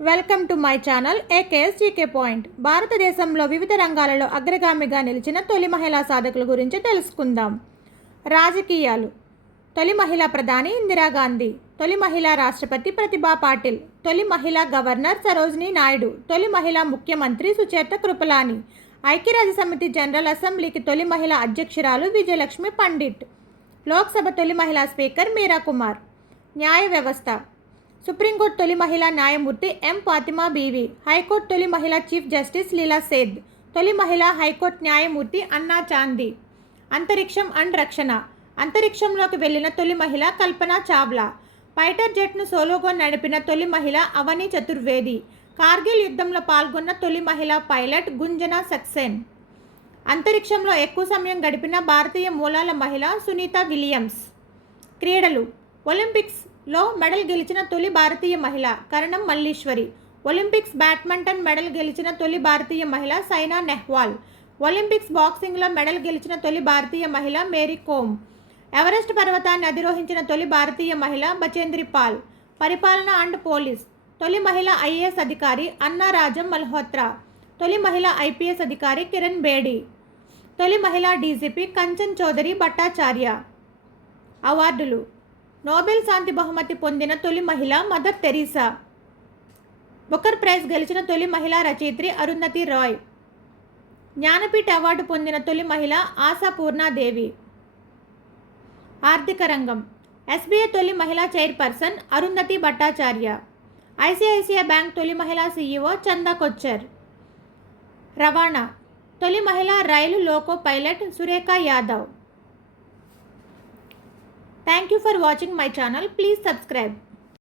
Welcome to my channel AKS GK point. భారతదేశంలో వివిధ రంగాలలో అగ్రగామిగా నిలిచిన తొలి మహిళా సాధకుల గురించి తెలుసుకుందాం. రాజకీయాలు. తొలి మహిళా ప్రధాని ఇందిరాగాంధీ, తొలి మహిళా రాష్ట్రపతి ప్రతిభా పాటిల్, తొలి మహిళా గవర్నర్ సరోజినీ నాయుడు, తొలి మహిళా ముఖ్యమంత్రి సుచేత కృపలాని, ఐక్యరాజ్య సమితి జనరల్ అసెంబ్లీకి తొలి మహిళా అధ్యక్షురాలు విజయలక్ష్మి పండిట్, లోక్సభ తొలి మహిళా స్పీకర్ మీరా కుమార్. న్యాయ వ్యవస్థ. సుప్రీంకోర్టు తొలి మహిళా న్యాయమూర్తి ఎం ఫాతిమా బీవి, హైకోర్టు తొలి మహిళా చీఫ్ జస్టిస్ లీలా సేద్, తొలి మహిళా హైకోర్టు న్యాయమూర్తి అన్నా చాందీ. అంతరిక్షం అండ్ రక్షణ. అంతరిక్షంలోకి వెళ్లిన తొలి మహిళ కల్పనా చావ్లా, ఫైటర్ జెట్ను సోలోగా నడిపిన తొలి మహిళ అవని చతుర్వేది, కార్గిల్ యుద్ధంలో పాల్గొన్న తొలి మహిళా పైలట్ గుంజనా సక్సేన్. అంతరిక్షంలో ఎక్కువ సమయం గడిపిన భారతీయ మూలాల మహిళ సునీత విలియమ్స్. క్రీడలు. ఒలింపిక్స్లో మెడల్ గెలిచిన తొలి భారతీయ మహిళ కరణం మల్లీశ్వరి, ఒలింపిక్స్ బ్యాడ్మింటన్ మెడల్ గెలిచిన తొలి భారతీయ మహిళ సైనా నెహ్వాల్, ఒలింపిక్స్ బాక్సింగ్లో మెడల్ గెలిచిన తొలి భారతీయ మహిళ మేరీ కోమ్, ఎవరెస్ట్ పర్వతాన్ని అధిరోహించిన తొలి భారతీయ మహిళ బచేంద్రి పాల్. పరిపాలన అండ్ పోలీస్. తొలి మహిళ ఐఏఎస్ అధికారి అన్నా రాజం మల్హోత్రా, తొలి మహిళ ఐపీఎస్ అధికారి కిరణ్ బేడి, తొలి మహిళా డీజీపీ కంచన్ చౌదరి భట్టాచార్య. అవార్డులు. నోబెల్ శాంతి బహుమతి పొందిన తొలి మహిళ మదర్ తెరీసా, బుకర్ ప్రైజ్ గెలిచిన తొలి మహిళా రచయిత్రి అరుంధతి రాయ్, జ్ఞానపీఠ అవార్డు పొందిన తొలి మహిళ ఆశా పూర్ణాదేవి. ఆర్థిక రంగం. ఎస్బీఐ తొలి మహిళా chairperson Arundhati Bhattacharya, ICICI bank తొలి మహిళా సీఈఓ చందా కొచ్చర్. రవాణా. తొలి మహిళా రైలు loco pilot Surekha Yadav. Thank you for watching my channel. Please subscribe.